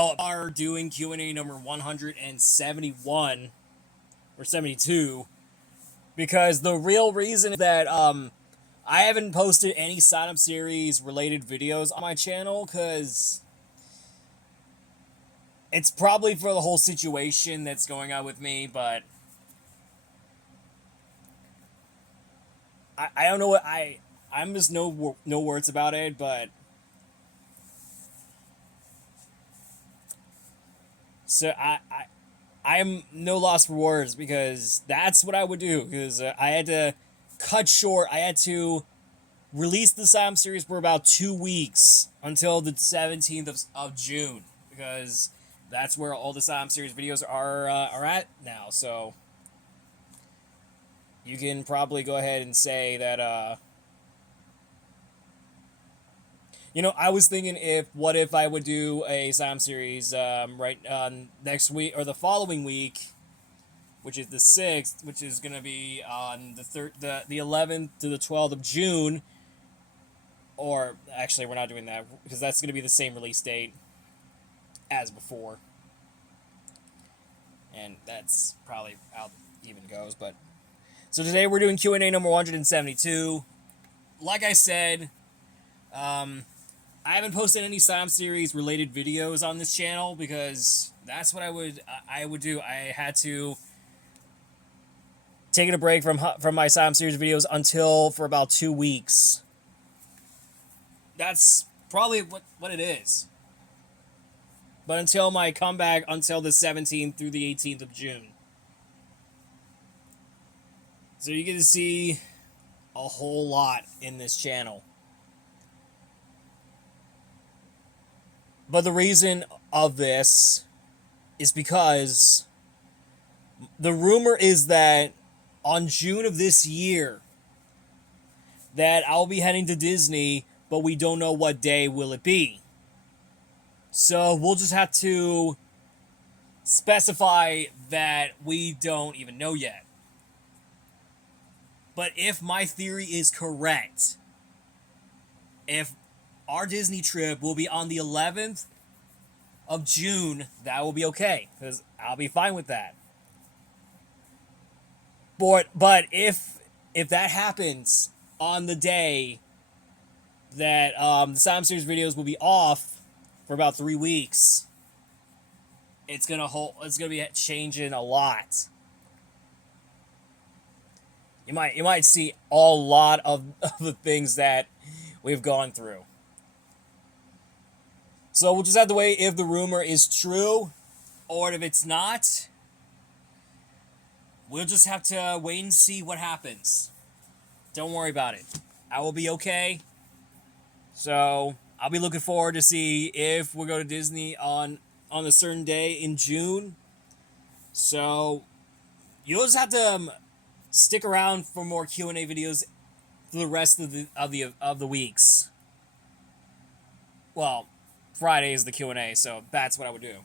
Are doing Q&A number 171 or 72 because the real reason is that I haven't posted any sign up series related videos on my channel because it's probably for the whole situation that's going on with me, but I don't know what I'm just no words about it, but so I'm no loss for words because that's what I would do because I had to cut short. I had to release the Sam series for about 2 weeks until the 17th of June because that's where all the Sam series videos are at now. So you can probably go ahead and say that I was thinking what if I would do a Sam series right next week or the following week, which is the 6th, which is going to be on the 11th to the 12th of June. Or actually, we're not doing that because that's going to be the same release date as before, and that's probably how it even goes. But so today we're doing Q&A number 172. Like I said, I haven't posted any Sam series related videos on this channel because that's what I would do. I had to take a break from my Sam series videos until for about 2 weeks. That's probably what it is. But until my comeback, until the 17th through the 18th of June. So you get to see a whole lot in this channel. But the reason of this is because the rumor is that on June of this year that I'll be heading to Disney, but we don't know what day will it be. So we'll just have to specify that we don't even know yet. But if my theory is correct, if our Disney trip will be on the 11th of June, that will be okay, because I'll be fine with that. But if that happens on the day that the Sam series videos will be off for about 3 weeks, it's gonna be changing a lot. You might see a lot of the things that we've gone through. So we'll just have to wait if the rumor is true, or if it's not. We'll just have to wait and see what happens. Don't worry about it. I will be okay. So I'll be looking forward to see if we go to Disney on a certain day in June. So you'll just have to stick around for more Q&A videos for the rest of the weeks. Well, Friday is the Q&A, so that's what I would do.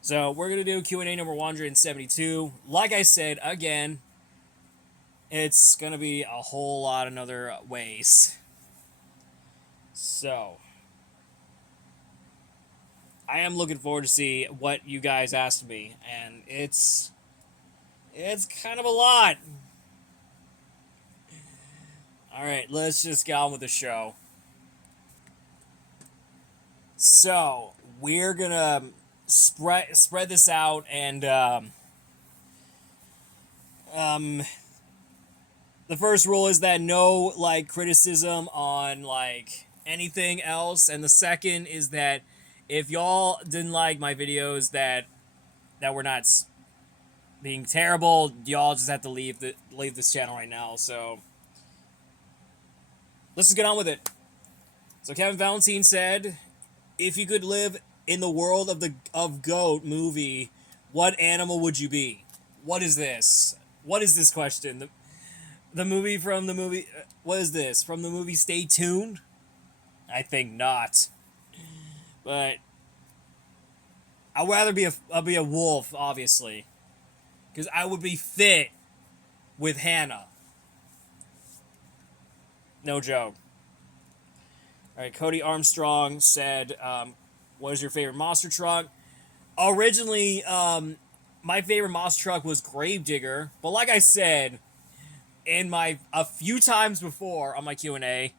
So we're gonna do Q&A number 172. Like I said again, it's gonna be a whole lot of other ways. So I am looking forward to see what you guys asked me, and it's kind of a lot. All right, let's just get on with the show. So we're gonna spread this out, and the first rule is that no criticism on anything else, and the second is that if y'all didn't like my videos that were not being terrible, y'all just have to leave this channel right now. So let's just get on with it. So Kevin Valentine said, if you could live in the world of Goat movie, what animal would you be? What is this? What is this question? The movie from the movie... what is this? From the movie Stay Tuned? I think not. But I'd rather be a wolf, obviously. Because I would be fit with Hannah. No joke. All right, Cody Armstrong said, "What is your favorite monster truck?" Originally, my favorite monster truck was Gravedigger, but like I said, in my a few times before on my Q&A,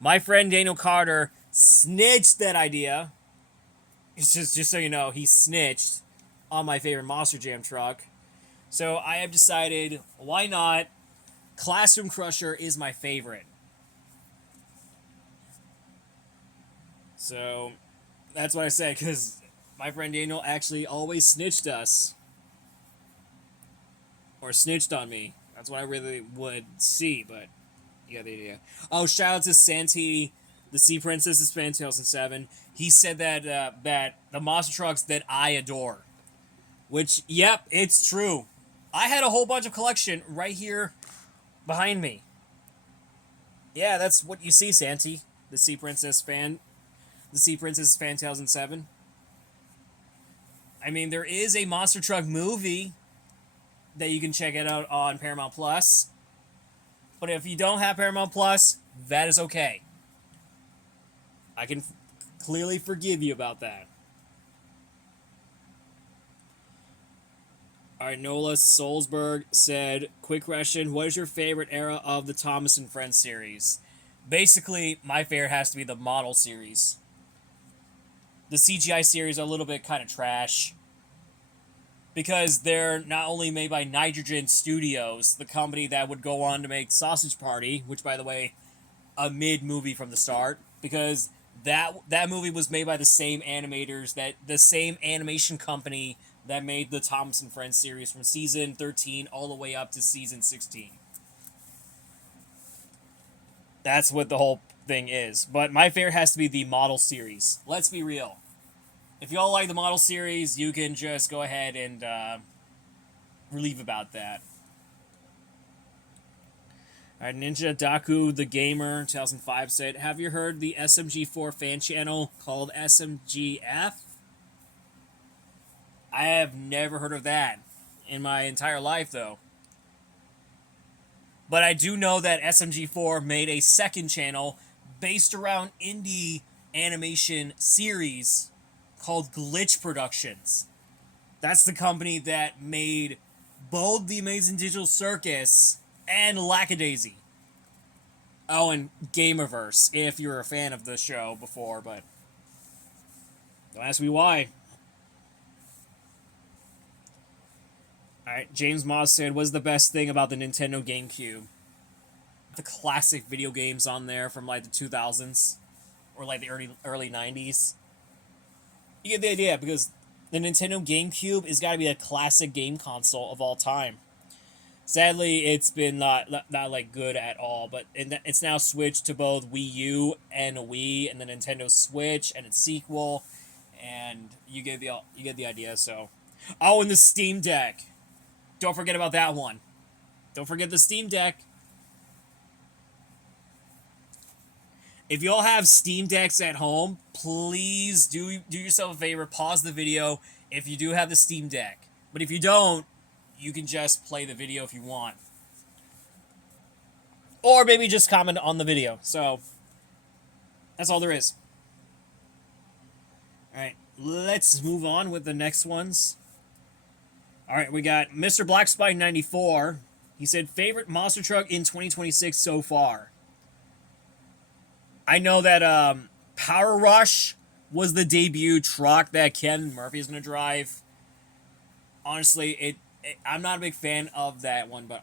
my friend Daniel Carter snitched that idea. It's just so you know, he snitched on my favorite Monster Jam truck. So I have decided, why not? Classroom Crusher is my favorite. So that's what I said, because my friend Daniel actually always snitched us. Or snitched on me. That's what I really would see, but you got the idea. Oh, shout out to Santini, the Sea Princess is fan 2007. He said that that the monster trucks that I adore. Which, yep, it's true. I had a whole bunch of collection right here behind me. Yeah, that's what you see, Santi. The Sea Princess fan. The Sea Princess fan 2007. I mean, there is a monster truck movie that you can check it out on Paramount Plus. But if you don't have Paramount Plus, that is okay. I can clearly forgive you about that. All right, Nola Solsberg said, quick question, what is your favorite era of the Thomas and Friends series? Basically, my favorite has to be the model series. The CGI series are a little bit kind of trash, because they're not only made by Nitrogen Studios, the company that would go on to make Sausage Party, which, by the way, a mid-movie from the start, because that movie was made by the same animators, that the same animation company that made the Thomas and Friends series from season 13 all the way up to season 16. That's what the whole thing is. But my favorite has to be the model series. Let's be real. If y'all like the model series, you can just go ahead and relieve about that. Alright, Ninja Daku the Gamer 2005 said, have you heard the SMG4 fan channel called SMGF? I have never heard of that in my entire life, though. But I do know that SMG4 made a second channel based around indie animation series called Glitch Productions. That's the company that made both The Amazing Digital Circus and Lackadaisy. Oh, and Gamerverse, if you're a fan of the show before, but don't ask me why. Alright, James Moss said, what's the best thing about the Nintendo GameCube? The classic video games on there from like the 2000s, or like the early 90s. You get the idea, because the Nintendo GameCube has got to be a classic game console of all time. Sadly, it's been not like good at all, but it's now switched to both Wii U and a Wii, and the Nintendo Switch and its sequel, and you get the idea. So, oh, and the Steam Deck. Don't forget about that one. Don't forget the Steam Deck. If y'all have Steam Decks at home, please do yourself a favor, pause the video if you do have the Steam Deck. But if you don't, you can just play the video if you want. Or maybe just comment on the video. So, that's all there is. Alright, let's move on with the next ones. Alright, we got Mr. Black Spike 94. He said, favorite monster truck in 2026 so far. I know that Power Rush was the debut truck that Ken Murphy is going to drive. Honestly, I'm not a big fan of that one, but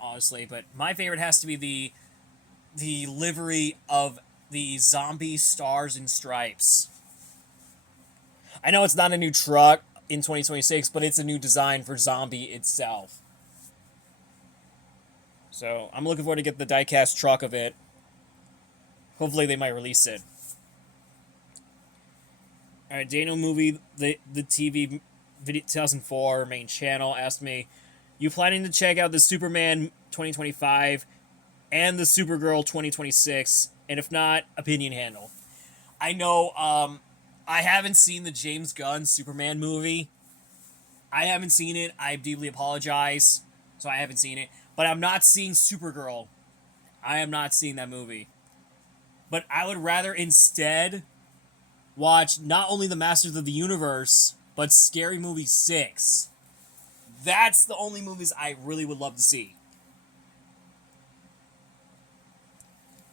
my favorite has to be the livery of the zombie stars and stripes. I know it's not a new truck in 2026, but it's a new design for Zombie itself. So I'm looking forward to get the diecast truck of it. Hopefully they might release it. Alright, Daniel Movie, the TV video 2004 main channel, asked me, you planning to check out the Superman 2025 and the Supergirl 2026? And if not, opinion handle. I know, I haven't seen the James Gunn Superman movie. I haven't seen it. I deeply apologize. So I haven't seen it. But I'm not seeing Supergirl. I am not seeing that movie. But I would rather instead watch not only the Masters of the Universe, but Scary Movie 6. That's the only movies I really would love to see.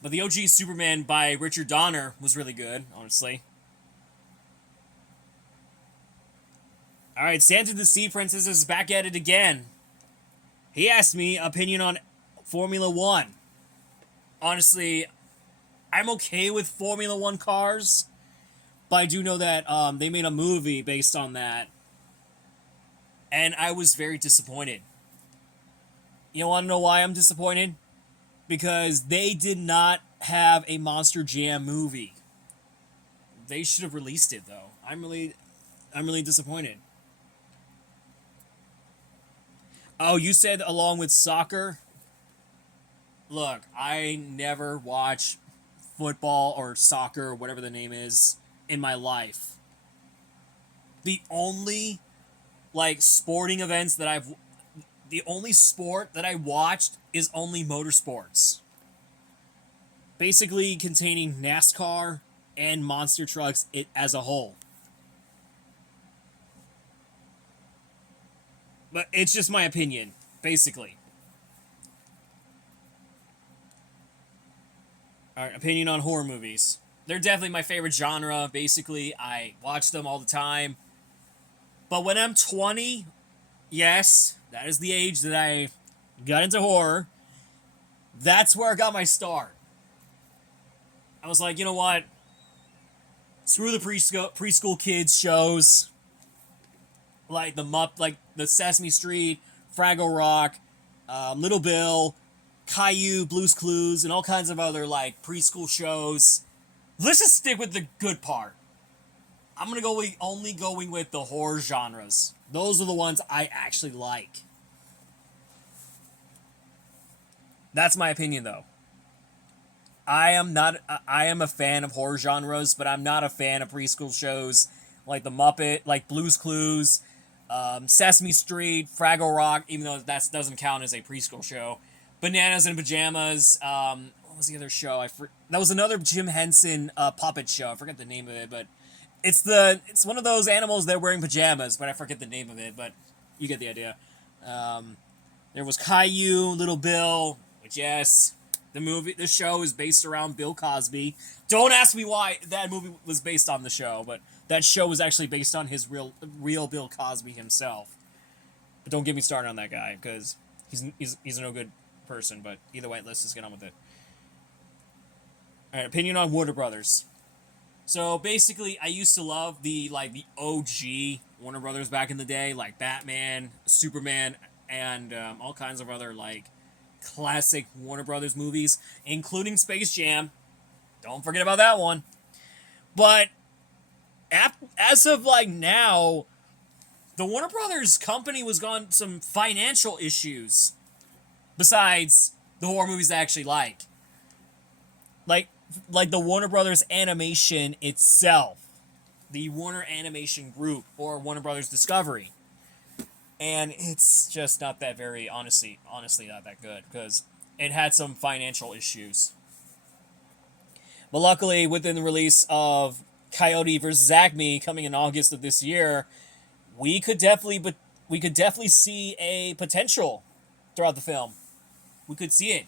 But the OG Superman by Richard Donner was really good, honestly. Alright, Santa the Sea Princess is back at it again. He asked me opinion on Formula One. Honestly, I'm okay with Formula One cars, but I do know that they made a movie based on that, and I was very disappointed. You want to know why I'm disappointed? Because they did not have a Monster Jam movie. They should have released it though. I'm really disappointed. Oh, you said along with soccer? Look, I never watch football or soccer, whatever the name is, in my life. The only sporting events that the only sport that I watched is only motorsports. Basically containing NASCAR and monster trucks as a whole. But it's just my opinion, basically. Alright, opinion on horror movies. They're definitely my favorite genre, basically. I watch them all the time. But when I'm 20, yes, that is the age that I got into horror. That's where I got my start. I was like, you know what? Screw the preschool kids shows. Like the Sesame Street, Fraggle Rock, Little Bill, Caillou, Blue's Clues, and all kinds of other preschool shows. Let's just stick with the good part. I'm gonna go only going with the horror genres. Those are the ones I actually like. That's my opinion, though. I am a fan of horror genres, but I'm not a fan of preschool shows like The Muppet, like Blue's Clues, Sesame Street, Fraggle Rock, even though that doesn't count as a preschool show. Bananas in Pajamas. What was the other show? That was another Jim Henson puppet show. I forget the name of it, but it's one of those animals that are wearing pajamas, but I forget the name of it. But you get the idea. There was Caillou, Little Bill, which yes, the show is based around Bill Cosby. Don't ask me why that movie was based on the show, but that show was actually based on his real Bill Cosby himself. But don't get me started on that guy, because he's no good person. But either way, let's just get on with it. All right, opinion on Warner Brothers. So basically, I used to love the OG Warner Brothers back in the day, like Batman, Superman, and all kinds of other classic Warner Brothers movies, including Space Jam. Don't forget about that one. But as of now, the Warner Brothers company was gone some financial issues. Besides the horror movies I actually like. Like the Warner Brothers Animation itself. The Warner Animation Group, or Warner Brothers Discovery. And it's just not that very, honestly not that good, because it had some financial issues. But luckily, within the release of Coyote vs. Acme coming in August of this year, we could definitely see a potential throughout the film. We could see it.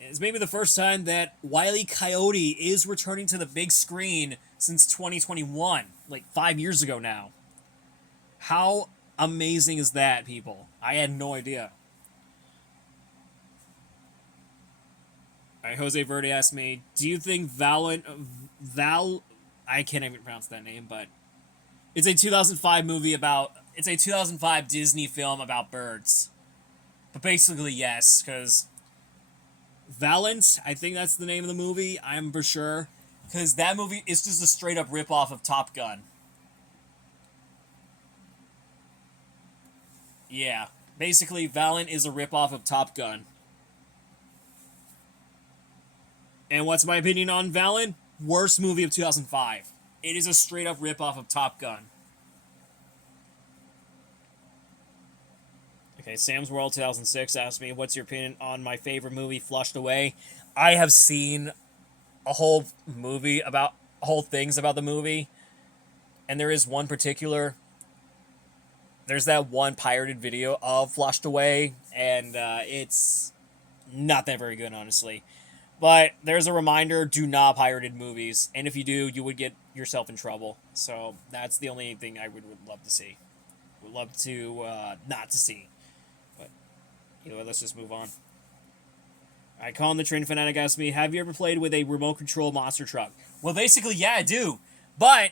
It's maybe the first time that Wile E. Coyote is returning to the big screen since 2021, 5 years ago now. How amazing is that, people? I had no idea. Alright, Jose Verde asked me, do you think I can't even pronounce that name, but it's a 2005 Disney film about birds. But basically, yes, because Valent, I think that's the name of the movie, I'm for sure, because that movie is just a straight up ripoff of Top Gun. Yeah, basically, Valent is a ripoff of Top Gun. And what's my opinion on Valent? Worst movie of 2005. It is a straight up ripoff of Top Gun. Okay, Sam's World 2006 asked me, what's your opinion on my favorite movie, Flushed Away? I have seen a whole movie about, whole things about the movie, and there is one particular, there's that one pirated video of Flushed Away, and it's not that very good, honestly. But there's a reminder, do not pirated movies, and if you do, you would get yourself in trouble. So that's the only thing I would love to see. Would love to not to see. But anyway, let's just move on. Alright, Colin the Train Fanatic asked me, have you ever played with a remote control monster truck? Well, basically, yeah, I do. But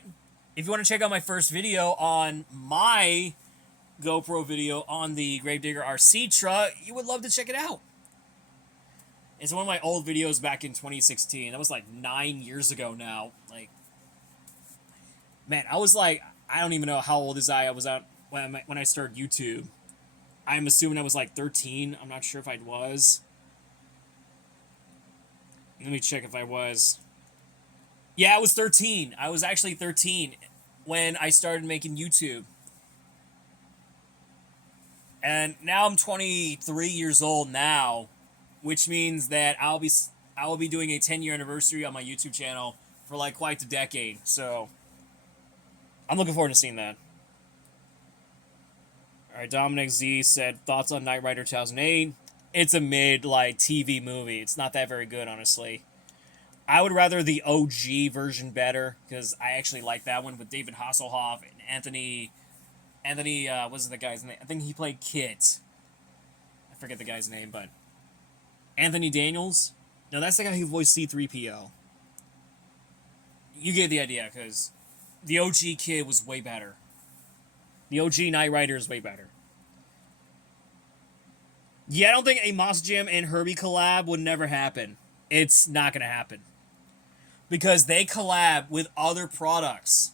if you want to check out my first video on my GoPro video on the Gravedigger RC truck, you would love to check it out. It's one of my old videos back in 2016. That was like 9 years ago now. Like, man, I was like, I don't even know how old is I was out when I started YouTube. I'm assuming I was like 13. I'm not sure if I was. Let me check if I was. Yeah, I was 13. I was actually 13 when I started making YouTube. And now I'm 23 years old now, which means that I will be doing a 10-year anniversary on my YouTube channel for like quite a decade. So I'm looking forward to seeing that. All right, Dominic Z said, thoughts on Knight Rider 2008? It's a like TV movie. It's not that very good, honestly. I would rather the OG version better, because I actually like that one with David Hasselhoff and Anthony, what's the guy's name? I think he played Kit. I forget the guy's name, but Anthony Daniels? No, that's the guy who voiced C-3PO. You get the idea, because the OG Kid was way better. The OG Knight Rider is way better. Yeah, I don't think a Moss Jam and Herbie collab would never happen. It's not going to happen. Because they collab with other products.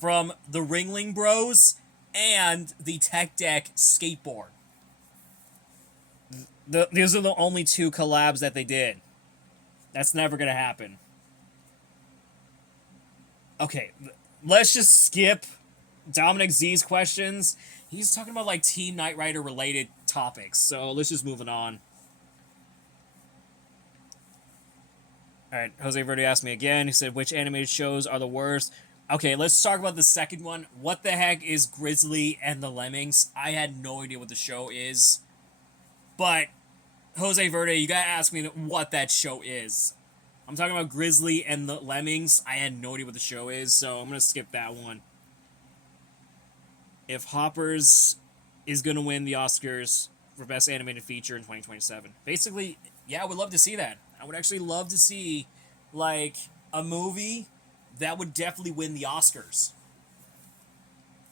From the Ringling Bros and the Tech Deck skateboard. These are the only two collabs that they did. That's never going to happen. Okay, let's just skip Dominic Z's questions. He's talking about like Team Knight Rider related topics, so let's just move it on. Alright, Jose Verde asked me again. He said, which animated shows are the worst? Okay, let's talk about the second one. What the heck is Grizzly and the Lemmings? I had no idea what the show is. But, Jose Verde, you gotta ask me what that show is. I'm talking about Grizzly and the Lemmings. I had no idea what the show is, so I'm gonna skip that one. If Hoppers is going to win the Oscars for Best Animated Feature in 2027. Basically, yeah, I would love to see that. I would actually love to see, like, a movie that would definitely win the Oscars.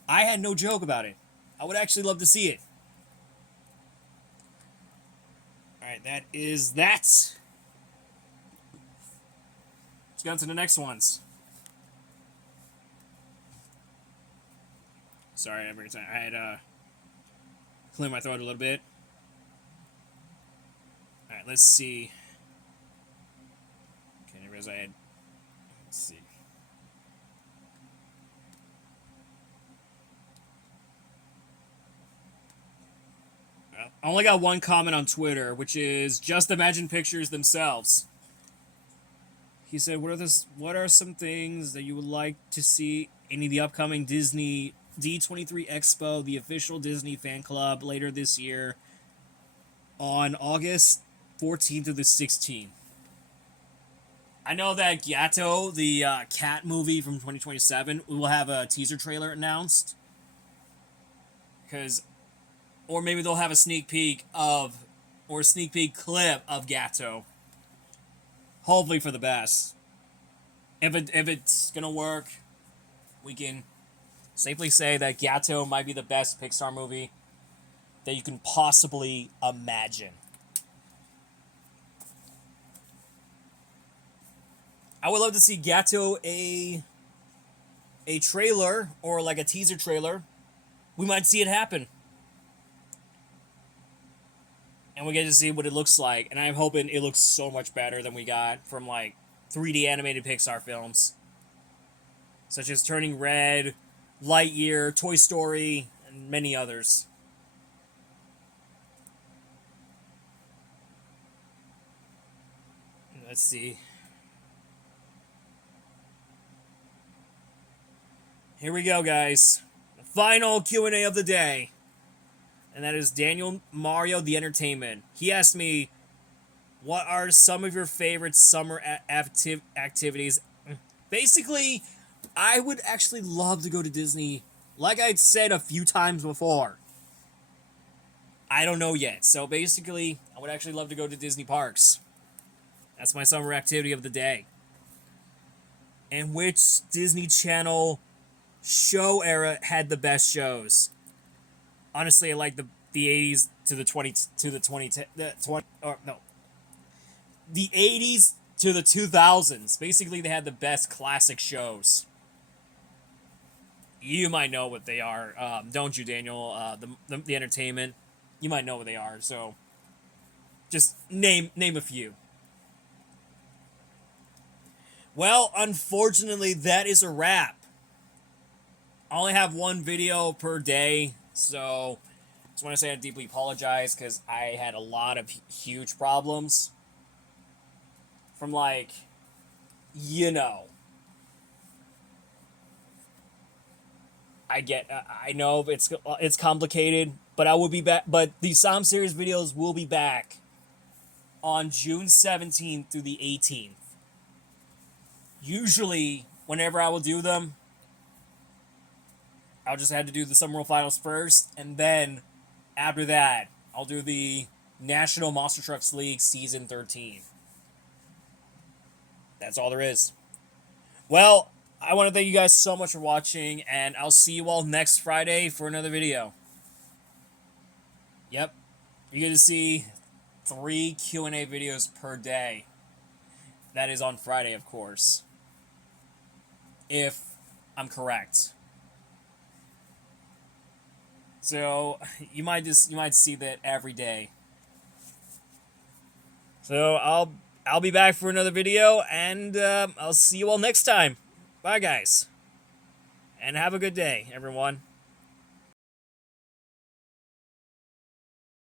I had no joke about it. I would actually love to see it. Alright, that is that. Let's go on to the next ones. Sorry, every time I had cleared my throat a little bit. All right, let's see. Okay, anyways, I had. Let's see. I only got one comment on Twitter, which is just imagine pictures themselves. He said, "What are some things that you would like to see in the upcoming Disney D23 Expo, the official Disney fan club, later this year on August 14th to the 16th. I know that Gato, the cat movie from 2027, we will have a teaser trailer announced. Or maybe they'll have a sneak peek or a sneak peek clip of Gato. Hopefully for the best. If it's gonna work, we can safely say that Gato might be the best Pixar movie that you can possibly imagine. I would love to see Gato a trailer or like a teaser trailer. We might see it happen. And we get to see what it looks like. And I'm hoping it looks so much better than we got from like 3D animated Pixar films. Such as Turning Red, Lightyear, Toy Story, and many others. Let's see. Here we go, guys. Final Q&A of the day. And that is Daniel Mario the Entertainment. He asked me, what are some of your favorite summer activities? Basically, I would actually love to go to Disney. Like I said a few times before. I don't know yet. So basically, I would actually love to go to Disney parks. That's my summer activity of the day. And which Disney Channel show era had the best shows? Honestly, I like the 80s to the 80s to the 2000s. Basically, they had the best classic shows. You might know what they are, don't you, Daniel? The entertainment. You might know what they are. So, just name a few. Well, unfortunately, that is a wrap. I only have one video per day, so I just want to say I deeply apologize because I had a lot of huge problems from, like, you know. I know it's complicated, but I will be back. But the Psalm series videos will be back on June 17th through the 18th. Usually, whenever I will do them, I'll just have to do the Summer World Finals first, and then after that, I'll do the National Monster Trucks League Season 13. That's all there is. Well, I want to thank you guys so much for watching, and I'll see you all next Friday for another video. Yep, you're going to see 3 Q&A videos per day. That is on Friday, of course. If I'm correct. So you might see that every day. So I'll be back for another video, and I'll see you all next time. Bye, guys, and have a good day, everyone.